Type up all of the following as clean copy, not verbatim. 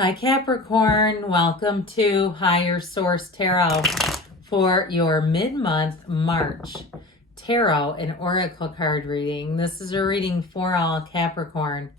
Hi Capricorn, welcome to Higher Source Tarot for your mid-month March Tarot and Oracle card reading. This is a reading for all Capricorn,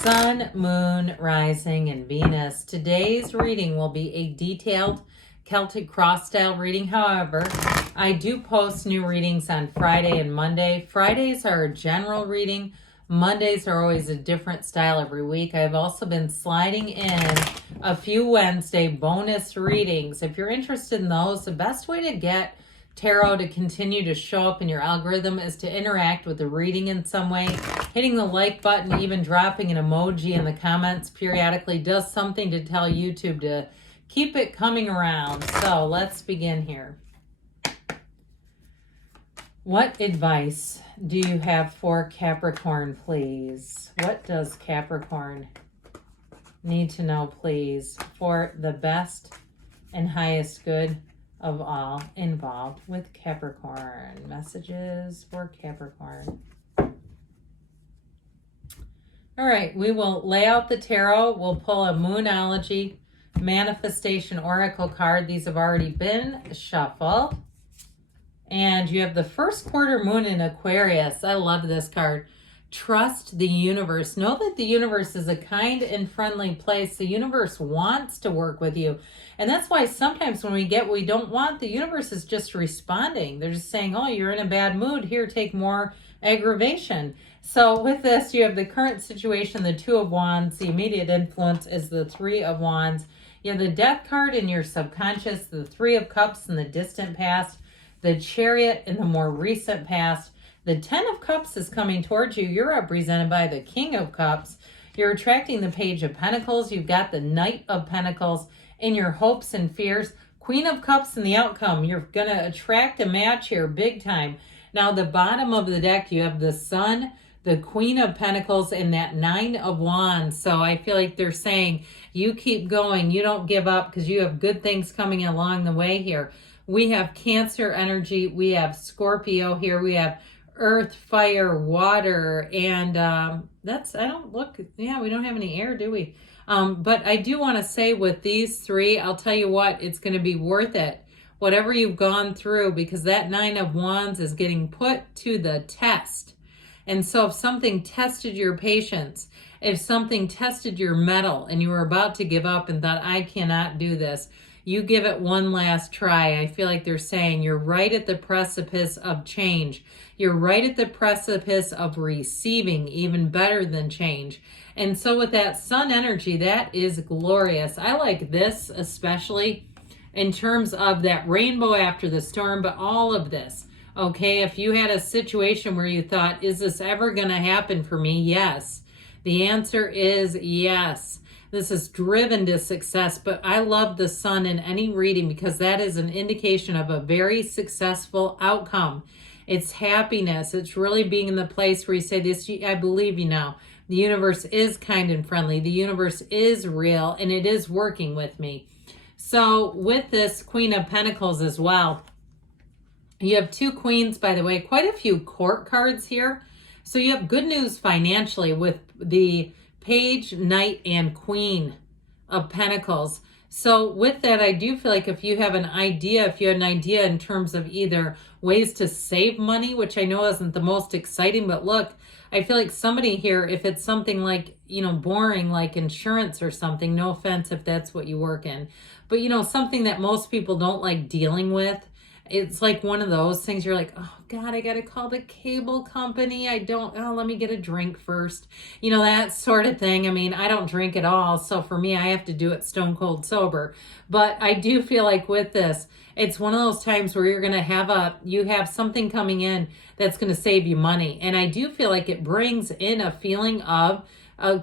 Sun, Moon, Rising, and Venus. Today's reading will be a detailed Celtic cross style reading. However, I do post new readings on Friday and Monday. Fridays are a general reading. Mondays are always a different style every week. I've also been sliding in a few Wednesday bonus readings. If you're interested in those, the best way to get tarot to continue to show up in your algorithm is to interact with the reading in some way. Hitting the like button, even dropping an emoji in the comments periodically does something to tell YouTube to keep it coming around. So let's begin here. What advice do you have for Capricorn, please? What does Capricorn need to know, please, for the best and highest good of all involved with Capricorn? Messages for Capricorn. All right, we will lay out the tarot. We'll pull a Moonology Manifestation Oracle card. These have already been shuffled. And you have the first quarter moon in Aquarius. I love this card. Trust the universe. Know that the universe is a kind and friendly place. The universe wants to work with you. And that's why sometimes when we get what we don't want, the universe is just responding. They're just saying, oh, you're in a bad mood. Here, take more aggravation. So with this, you have the current situation, the Two of Wands. The immediate influence is the Three of Wands. You have the Death card in your subconscious, the Three of Cups in the distant past, the Chariot in the more recent past. The Ten of Cups is coming towards you. You're represented by the King of Cups. You're attracting the Page of Pentacles. You've got the Knight of Pentacles in your hopes and fears. Queen of Cups in the outcome. You're going to attract a match here big time. Now, the bottom of the deck, you have the Sun, the Queen of Pentacles, and that Nine of Wands. So I feel like they're saying you keep going. You don't give up because you have good things coming along the way here. We have Cancer energy. We have Scorpio here. We have earth, fire, water, and we don't have any air, do we? But I do want to say with these three, I'll tell you what, it's going to be worth it. Whatever you've gone through, because that Nine of Wands is getting put to the test. And so if something tested your patience, if something tested your mettle and you were about to give up and thought, I cannot do this, you give it one last try. I feel like they're saying you're right at the precipice of change. You're right at the precipice of receiving even better than change. And so with that Sun energy, that is glorious. I like this especially in terms of that rainbow after the storm, but all of this. Okay, if you had a situation where you thought, is this ever going to happen for me? Yes. The answer is yes. This is driven to success, but I love the Sun in any reading because that is an indication of a very successful outcome. It's happiness. It's really being in the place where you say, "This, I believe you now. The universe is kind and friendly. The universe is real, and it is working with me." So with this Queen of Pentacles as well, you have two queens, by the way, quite a few court cards here. So you have good news financially with the Page, Knight, and Queen of Pentacles. So with that, I do feel like if you had an idea in terms of either ways to save money, which I know isn't the most exciting, but look, I feel like somebody here, if it's something like, boring, like insurance or something, no offense if that's what you work in, but something that most people don't like dealing with. It's like one of those things you're like, oh God, I got to call the cable company. Let me get a drink first. That sort of thing. I mean, I don't drink at all. So for me, I have to do it stone cold sober. But I do feel like with this, it's one of those times where you're going to you have something coming in that's going to save you money. And I do feel like it brings in a feeling of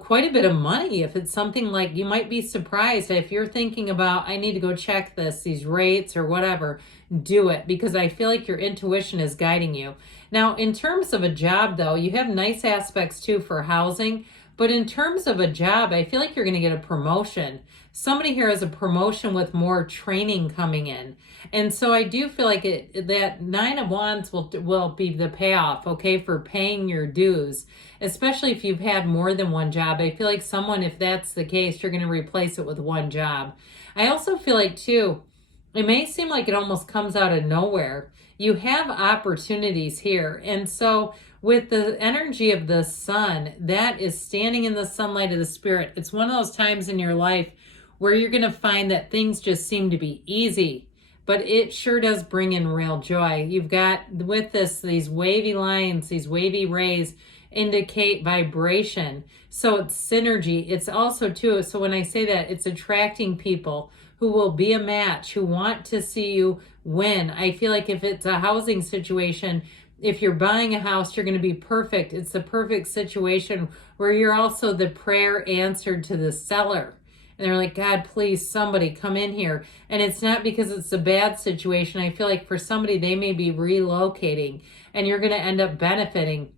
quite a bit of money. If it's something like, you might be surprised if you're thinking about, I need to go check these rates or whatever, do it, because I feel like your intuition is guiding you. Now, in terms of a job though, you have nice aspects too for housing, But in terms of a job, I feel like you're going to get a promotion. Somebody here has a promotion with more training coming in. And so I do feel like that Nine of Wands will be the payoff, okay, for paying your dues, especially if you've had more than one job. I feel like someone, if that's the case, you're going to replace it with one job. I also feel like, too, it may seem like it almost comes out of nowhere. You have opportunities here. And so with the energy of the sun, that is standing in the sunlight of the spirit. It's one of those times in your life where you're going to find that things just seem to be easy, but it sure does bring in real joy. You've got with this, these wavy lines, these wavy rays indicate vibration. So it's synergy. It's also too, so when I say that, it's attracting people who will be a match, who want to see you win. I feel like if it's a housing situation, if you're buying a house, you're going to be perfect. It's the perfect situation where you're also the prayer answered to the seller. And they're like, God, please, somebody come in here. And it's not because it's a bad situation. I feel like for somebody, they may be relocating and you're going to end up benefiting.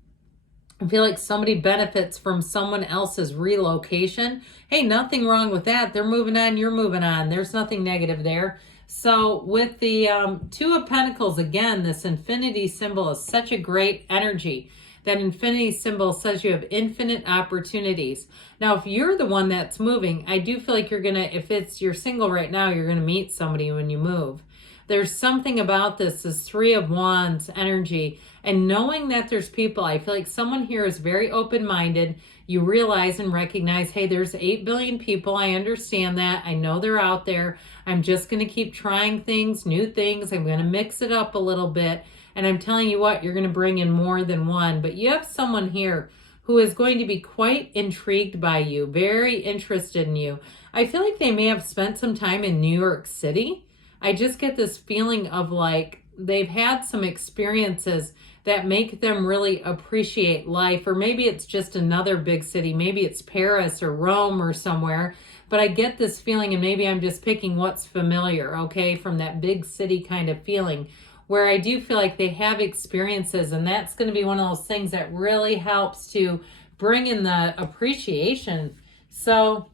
I feel like somebody benefits from someone else's relocation. Hey, nothing wrong with that. They're moving on, you're moving on. There's nothing negative there. So with the Two of Pentacles, again, this infinity symbol is such a great energy. That infinity symbol says you have infinite opportunities. Now, if you're the one that's moving, I do feel like you're going to, if you're single right now, you're going to meet somebody when you move. There's something about this Three of Wands energy, and knowing that there's people, I feel like someone here is very open-minded. You realize and recognize, hey, there's 8 billion people. I understand that. I know they're out there. I'm just going to keep trying things, new things. I'm going to mix it up a little bit. And I'm telling you what, you're going to bring in more than one. But you have someone here who is going to be quite intrigued by you, very interested in you. I feel like they may have spent some time in New York City. I just get this feeling of like they've had some experiences that make them really appreciate life. Or maybe it's just another big city. Maybe it's Paris or Rome or somewhere. But I get this feeling, and maybe I'm just picking what's familiar, okay, from that big city kind of feeling, where I do feel like they have experiences, and that's going to be one of those things that really helps to bring in the appreciation. So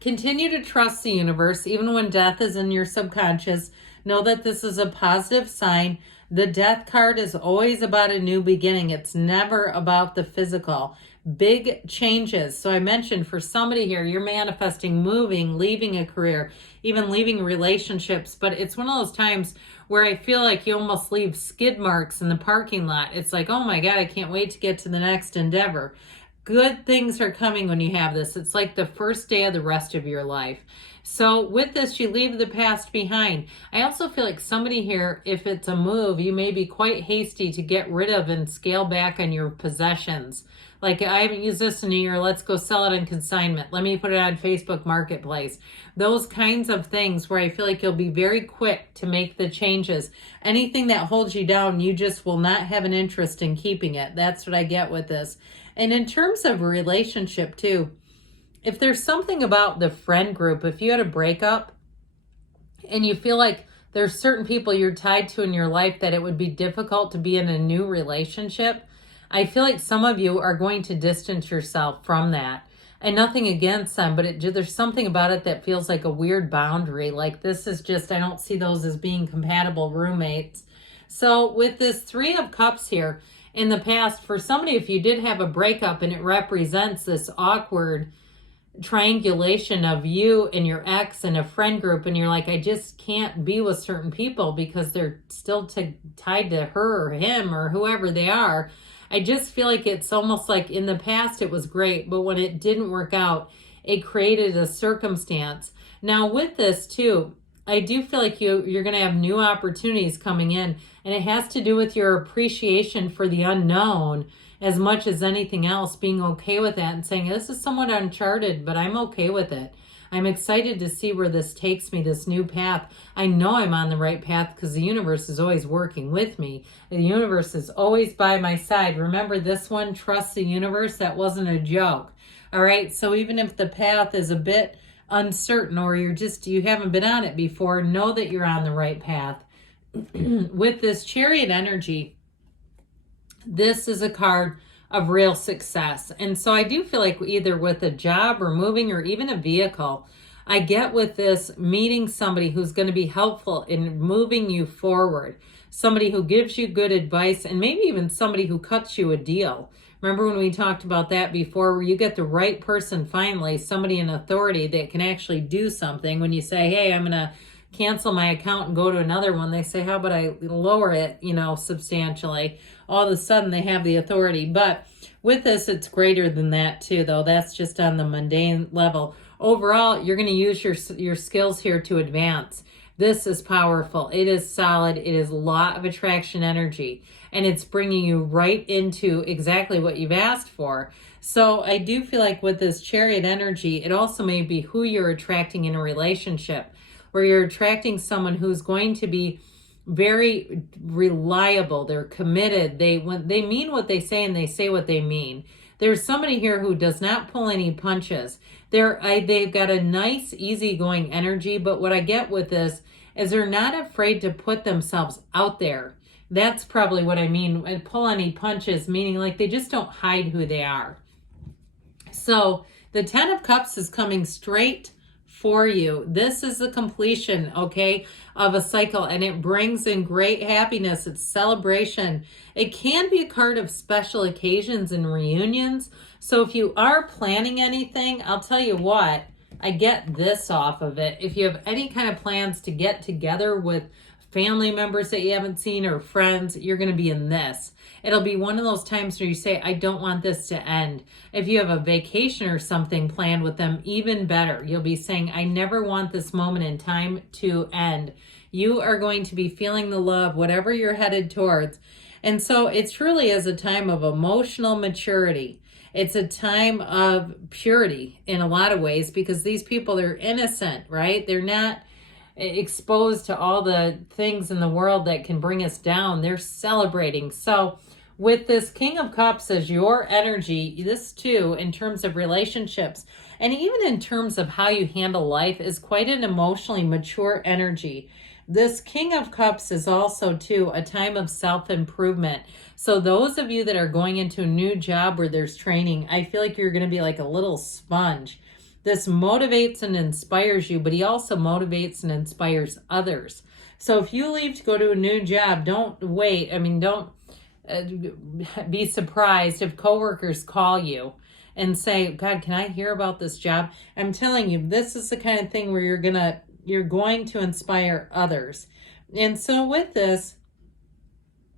continue to trust the universe, even when death is in your subconscious. Know that this is a positive sign. The death card is always about a new beginning. It's never about the physical. Big changes. So I mentioned for somebody here, you're manifesting moving, leaving a career, even leaving relationships. But it's one of those times where I feel like you almost leave skid marks in the parking lot. It's like, oh my God, I can't wait to get to the next endeavor. Good things are coming when you have this. It's like the first day of the rest of your life. So with this, you leave the past behind. I also feel like somebody here, if it's a move, you may be quite hasty to get rid of and scale back on your possessions. Like, I haven't used this in a year, let's go sell it on consignment. Let me put it on Facebook Marketplace. Those kinds of things where I feel like you'll be very quick to make the changes. Anything that holds you down, you just will not have an interest in keeping it. That's what I get with this. And in terms of a relationship too, if there's something about the friend group, if you had a breakup and you feel like there's certain people you're tied to in your life that it would be difficult to be in a new relationship, I feel like some of you are going to distance yourself from that. And nothing against them, but there's something about it that feels like a weird boundary. Like this is just, I don't see those as being compatible roommates. So with this Three of Cups here, in the past, for somebody, if you did have a breakup and it represents this awkward triangulation of you and your ex and a friend group, and you're like, I just can't be with certain people because they're still tied to her or him or whoever they are. I just feel like it's almost like in the past it was great, but when it didn't work out, it created a circumstance. Now with this too, I do feel like you're going to have new opportunities coming in, and it has to do with your appreciation for the unknown as much as anything else, being okay with that and saying, this is somewhat uncharted, but I'm okay with it. I'm excited to see where this takes me, this new path. I know I'm on the right path because the universe is always working with me. The universe is always by my side. Remember this one, trust the universe. That wasn't a joke. All right. So even if the path is a bit uncertain or you haven't been on it before, know that you're on the right path. With this Chariot energy, this is a card of real success. And so I do feel like either with a job or moving or even a vehicle, I get with this meeting somebody who's going to be helpful in moving you forward, somebody who gives you good advice, and maybe even somebody who cuts you a deal. Remember when we talked about that before, where you get the right person finally, somebody in authority that can actually do something. When you say, hey, I'm going to cancel my account and go to another one, they say, how about I lower it, substantially? All of a sudden they have the authority. But with this, it's greater than that too, though. That's just on the mundane level. Overall, you're going to use your skills here to advance. This is powerful. It is solid. It is law of attraction energy, and it's bringing you right into exactly what you've asked for. So I do feel like with this Chariot energy, it also may be who you're attracting in a relationship, where you're attracting someone who's going to be very reliable. They're committed. They mean what they say, and they say what they mean. There's somebody here who does not pull any punches. They've got a nice, easygoing energy, but what I get with this is they're not afraid to put themselves out there. That's probably what I mean. And pull any punches, meaning like they just don't hide who they are. So the 10 of Cups is coming straight for you. This is the completion, okay, of a cycle, and it brings in great happiness. It's celebration. It can be a card of special occasions and reunions. So if you are planning anything, I'll tell you what, I get this off of it. If you have any kind of plans to get together with family members that you haven't seen or friends, you're going to be in this. It'll be one of those times where you say, I don't want this to end. If you have a vacation or something planned with them, even better. You'll be saying, I never want this moment in time to end. You are going to be feeling the love, whatever you're headed towards. And so it truly is a time of emotional maturity. It's a time of purity in a lot of ways, because these people are innocent, right? They're not exposed to all the things in the world that can bring us down. They're celebrating. So with this King of Cups as your energy, this too, in terms of relationships and even in terms of how you handle life, is quite an emotionally mature energy. This King of Cups is also too a time of self-improvement. So those of you that are going into a new job where there's training, I feel like you're going to be like a little sponge. This motivates and inspires you, but he also motivates and inspires others. So if you leave to go to a new job, don't wait. Don't be surprised if coworkers call you and say, God, can I hear about this job? I'm telling you, this is the kind of thing where you're going to inspire others. And so with this,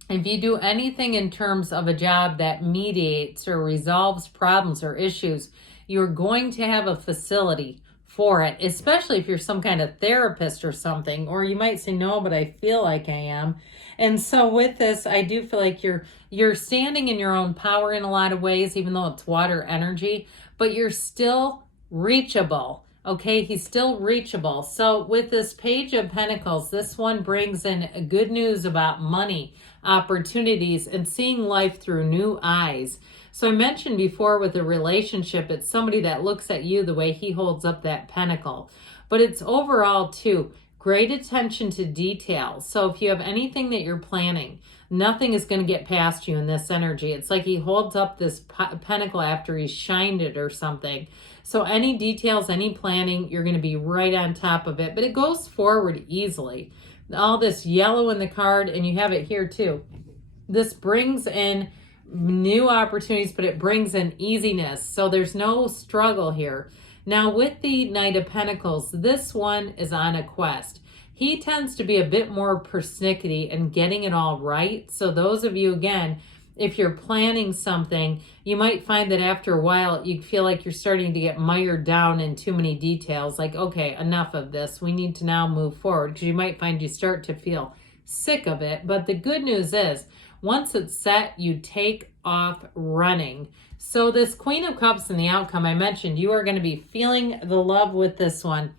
if you do anything in terms of a job that mediates or resolves problems or issues, you're going to have a facility for it, especially if you're some kind of therapist or something, or you might say, no, but I feel like I am. And so with this, I do feel like you're standing in your own power in a lot of ways, even though it's water energy, but you're still reachable. Okay, he's still reachable. So with this Page of Pentacles, this one brings in good news about money, opportunities, and seeing life through new eyes. So I mentioned before with a relationship, it's somebody that looks at you the way he holds up that pentacle. But it's overall too, great attention to detail. So if you have anything that you're planning, nothing is going to get past you in this energy. It's like he holds up this pentacle after he's shined it or something. So any details, any planning, you're going to be right on top of it. But it goes forward easily. All this yellow in the card, and you have it here too. This brings in new opportunities, but it brings in easiness. So there's no struggle here. Now with the Knight of Pentacles, this one is on a quest. He tends to be a bit more persnickety and getting it all right. So those of you, again, if you're planning something, you might find that after a while, you feel like you're starting to get mired down in too many details. Like, okay, enough of this. We need to now move forward, because you might find you start to feel sick of it. But the good news is, once it's set, you take off running. So this Queen of Cups and the outcome, I mentioned, you are going to be feeling the love with this one.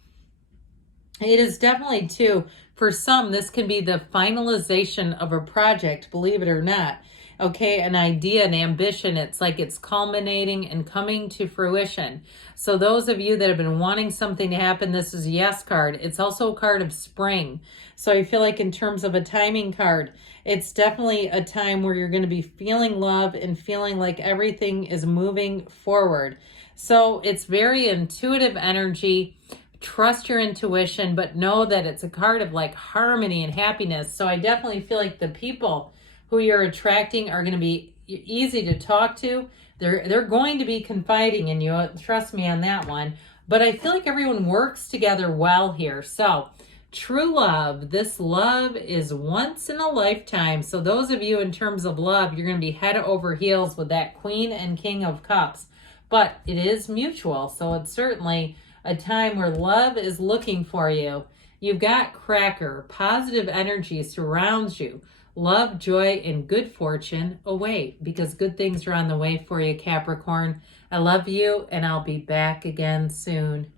It is definitely too, for some, this can be the finalization of a project, believe it or not. okay, an idea, an ambition. It's like it's culminating and coming to fruition. So those of you that have been wanting something to happen, this is a yes card. It's also a card of spring. So I feel like in terms of a timing card, it's definitely a time where you're going to be feeling love and feeling like everything is moving forward. So it's very intuitive energy. Trust your intuition, but know that it's a card of like harmony and happiness. So I definitely feel like the people who you're attracting are going to be easy to talk to. They're going to be confiding in you. Trust me on that one. But I feel like everyone works together well here. So true love, this love is once in a lifetime. So those of you in terms of love, you're going to be head over heels with that Queen and King of Cups. But it is mutual. So it's certainly a time where love is looking for you. You've got Cracker. Positive energy surrounds you. Love, joy, and good fortune await, because good things are on the way for you, Capricorn. I love you, and I'll be back again soon.